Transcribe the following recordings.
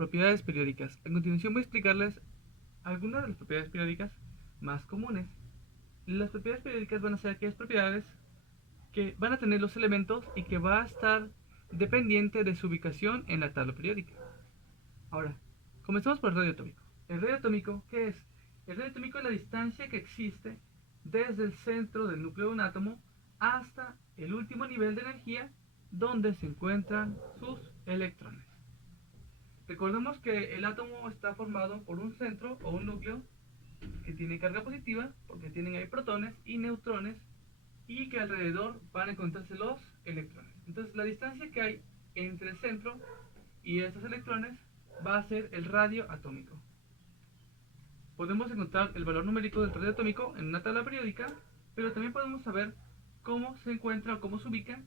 propiedades periódicas. A continuación voy a explicarles algunas de las propiedades periódicas más comunes. Las propiedades periódicas van a ser aquellas propiedades que van a tener los elementos y que va a estar dependiente de su ubicación en la tabla periódica. Ahora, comenzamos por el radio atómico. ¿El radio atómico qué es? El radio atómico es la distancia que existe desde el centro del núcleo de un átomo hasta el último nivel de energía donde se encuentran sus electrones. Recordemos que el átomo está formado por un centro o un núcleo que tiene carga positiva, porque tienen ahí protones y neutrones, y que alrededor van a encontrarse los electrones. Entonces la distancia que hay entre el centro y estos electrones va a ser el radio atómico. Podemos encontrar el valor numérico del radio atómico en una tabla periódica, pero también podemos saber cómo se encuentra o cómo se ubica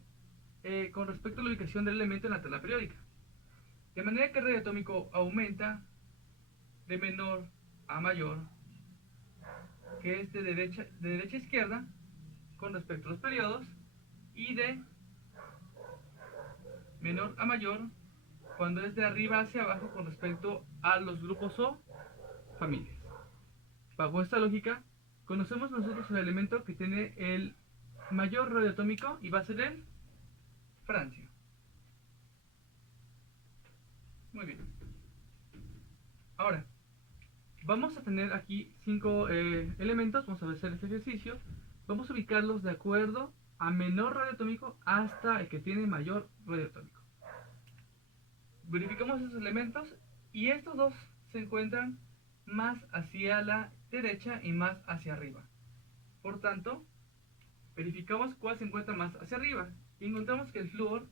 con respecto a la ubicación del elemento en la tabla periódica. De manera que el radio atómico aumenta de menor a mayor, que es de derecha a izquierda con respecto a los periodos, y de menor a mayor cuando es de arriba hacia abajo con respecto a los grupos o familias. Bajo esta lógica, conocemos nosotros el elemento que tiene el mayor radio atómico y va a ser el francio. Muy bien. Ahora, vamos a tener aquí 5 elementos. Vamos a hacer este ejercicio. Vamos a ubicarlos de acuerdo a menor radio atómico hasta el que tiene mayor radio atómico. Verificamos esos elementos y estos dos se encuentran más hacia la derecha y más hacia arriba. Por tanto, verificamos cuál se encuentra más hacia arriba y encontramos que el flúor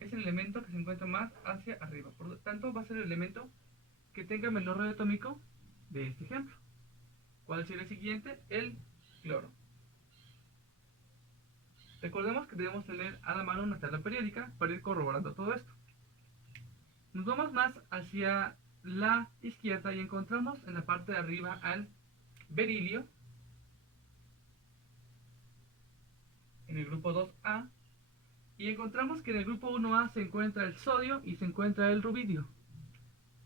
es el elemento que se encuentra más hacia arriba. Por lo tanto, va a ser el elemento que tenga menor radio atómico de este ejemplo. ¿Cuál sería el siguiente? El cloro. Recordemos que debemos tener a la mano una tabla periódica para ir corroborando todo esto. Nos vamos más hacia la izquierda y encontramos en la parte de arriba al berilio, en el grupo 2A, y encontramos que en el grupo 1A se encuentra el sodio y se encuentra el rubidio.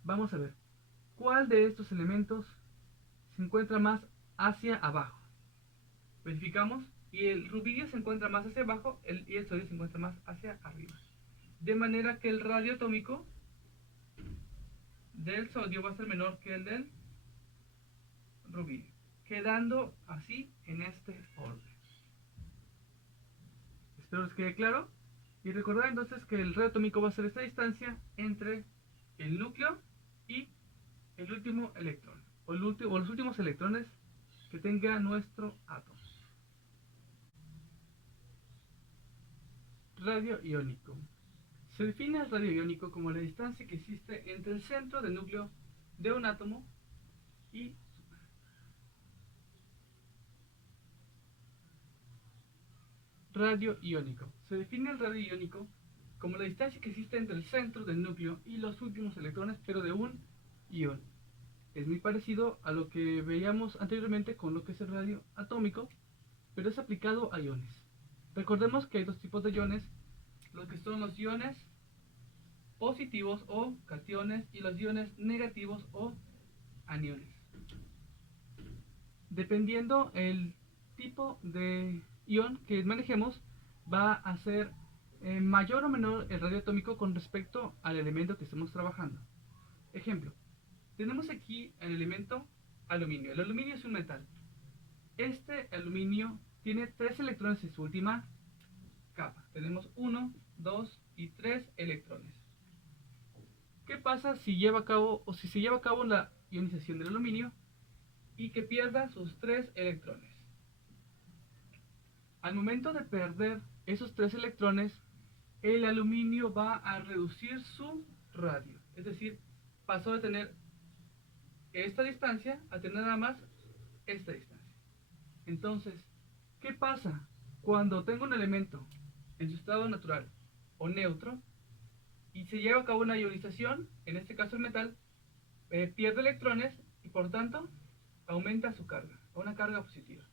Vamos a ver, ¿cuál de estos elementos se encuentra más hacia abajo? Verificamos, y el rubidio se encuentra más hacia abajo y el sodio se encuentra más hacia arriba. De manera que el radio atómico del sodio va a ser menor que el del rubidio, quedando así en este orden. Espero les quede claro. Y recordad entonces que el radio atómico va a ser esta distancia entre el núcleo y el último electrón, o los últimos electrones que tenga nuestro átomo. Radio iónico. Se define el radio iónico como la distancia que existe entre el centro del núcleo de un átomo y radio iónico. Se define el radio iónico como la distancia que existe entre el centro del núcleo y los últimos electrones, pero de un ion. Es muy parecido a lo que veíamos anteriormente con lo que es el radio atómico, pero es aplicado a iones. Recordemos que hay dos tipos de iones, los que son los iones positivos o cationes y los iones negativos o aniones. Dependiendo el tipo de ion que manejemos, va a ser mayor o menor el radio atómico con respecto al elemento que estemos trabajando. Ejemplo, tenemos aquí el elemento aluminio. El aluminio es un metal. Este aluminio tiene 3 electrones en su última capa. Tenemos 1, 2 y 3 electrones. ¿Qué pasa si lleva a cabo o si se lleva a cabo la ionización del aluminio y que pierda sus 3 electrones? Al momento de perder esos 3 electrones, el aluminio va a reducir su radio. Es decir, pasó de tener esta distancia a tener nada más esta distancia. Entonces, ¿qué pasa cuando tengo un elemento en su estado natural o neutro y se lleva a cabo una ionización? En este caso el metal pierde electrones y por tanto aumenta su carga a una carga positiva.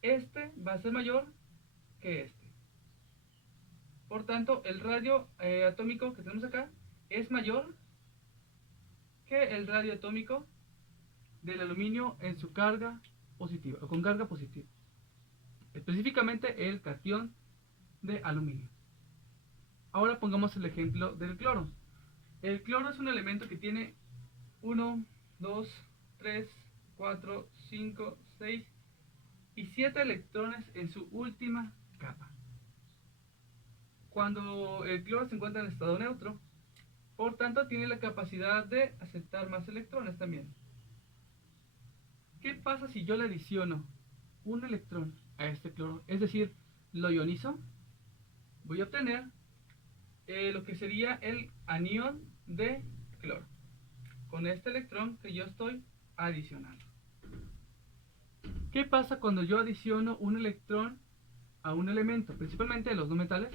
Este va a ser mayor que este. Por tanto, el radio atómico que tenemos acá es mayor que el radio atómico del aluminio en su carga positiva o con carga positiva, específicamente el cation de aluminio. Ahora pongamos el ejemplo del cloro. El cloro es un elemento que tiene 1, 2, 3, 4, 5, 6 y 7 electrones en su última capa. Cuando el cloro se encuentra en estado neutro, por tanto tiene la capacidad de aceptar más electrones también. ¿Qué pasa si yo le adiciono un electrón a este cloro? Es decir, lo ionizo. Voy a obtener lo que sería el anión de cloro con este electrón que yo estoy adicionando. ¿Qué pasa cuando yo adiciono un electrón a un elemento, principalmente de los no metales?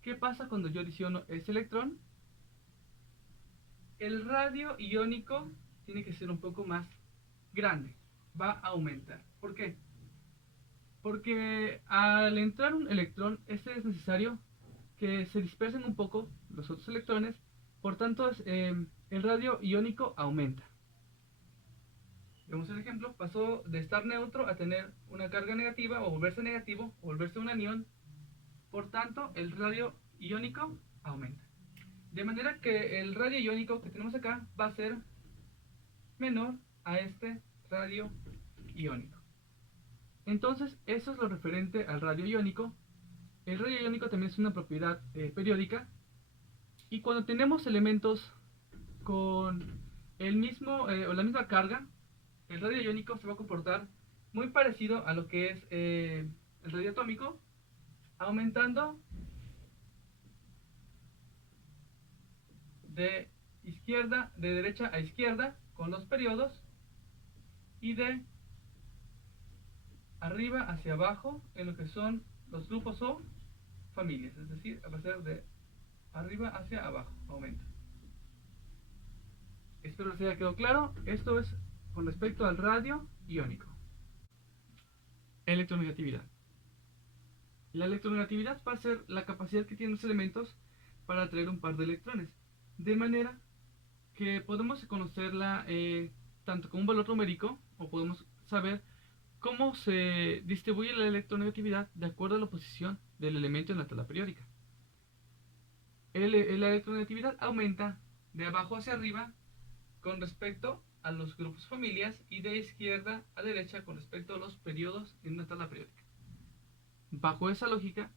¿Qué pasa cuando yo adiciono ese electrón? El radio iónico tiene que ser un poco más grande, va a aumentar. ¿Por qué? Porque al entrar un electrón, este es necesario que se dispersen un poco los otros electrones, por tanto el radio iónico aumenta. Vemos el ejemplo, pasó de estar neutro a tener una carga negativa o volverse negativo o volverse un anión, por tanto el radio iónico aumenta. De manera que el radio iónico que tenemos acá va a ser menor a este radio iónico. Entonces eso es lo referente al radio iónico. El radio iónico también es una propiedad periódica, y cuando tenemos elementos con el mismo o la misma carga, el radio iónico se va a comportar muy parecido a lo que es el radio atómico, aumentando de derecha a izquierda con los periodos, y de arriba hacia abajo en lo que son los grupos o familias, es decir, va a ser de arriba hacia abajo, aumenta. Espero les haya quedado claro. Esto es con respecto al radio iónico. Electronegatividad. La electronegatividad va a ser la capacidad que tienen los elementos para atraer un par de electrones, de manera que podemos conocerla tanto como un valor numérico, o podemos saber cómo se distribuye la electronegatividad de acuerdo a la posición del elemento en la tabla periódica. La electronegatividad aumenta de abajo hacia arriba con respecto a los grupos familias, y de izquierda a derecha con respecto a los periodos en una tabla periódica. Bajo esa lógica,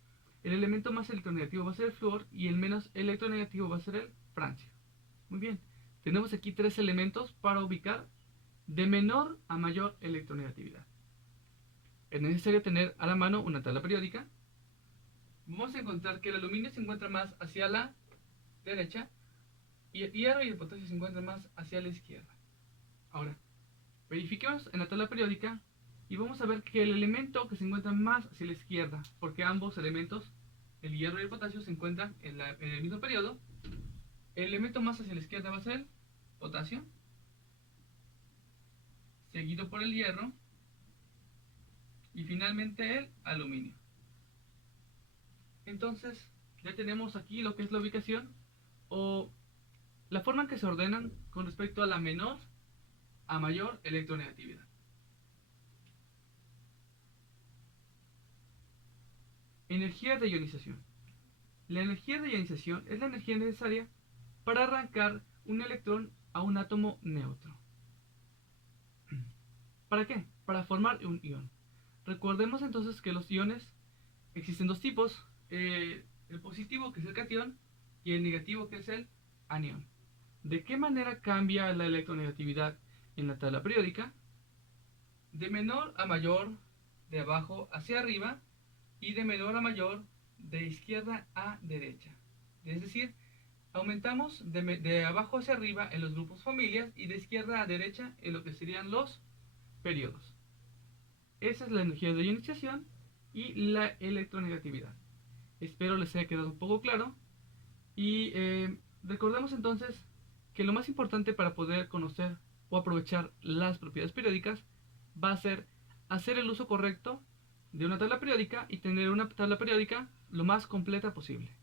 el elemento más electronegativo va a ser el flúor y el menos electronegativo va a ser el francio. Muy bien, tenemos aquí tres elementos para ubicar de menor a mayor electronegatividad. Es necesario tener a la mano una tabla periódica. Vamos a encontrar que el aluminio se encuentra más hacia la derecha y el hierro y el potasio se encuentran más hacia la izquierda. Ahora, verifiquemos en la tabla periódica y vamos a ver que el elemento que se encuentra más hacia la izquierda, porque ambos elementos, el hierro y el potasio, se encuentran en el mismo periodo, el elemento más hacia la izquierda va a ser el potasio, seguido por el hierro y finalmente el aluminio. Entonces, ya tenemos aquí lo que es la ubicación o la forma en que se ordenan con respecto a la menor a mayor electronegatividad. Energía de ionización. La energía de ionización es la energía necesaria para arrancar un electrón a un átomo neutro. ¿Para qué? Para formar un ion. Recordemos entonces que los iones existen dos tipos, el positivo, que es el cation, y el negativo, que es el anión. ¿De qué manera cambia la electronegatividad en la tabla periódica? De menor a mayor, de abajo hacia arriba, y de menor a mayor, de izquierda a derecha. Es decir, aumentamos de abajo hacia arriba en los grupos familias y de izquierda a derecha en lo que serían los periodos. Esa es la energía de ionización y la electronegatividad. Espero les haya quedado un poco claro. Y recordemos entonces que lo más importante para poder conocer o aprovechar las propiedades periódicas va a ser hacer el uso correcto de una tabla periódica y tener una tabla periódica lo más completa posible.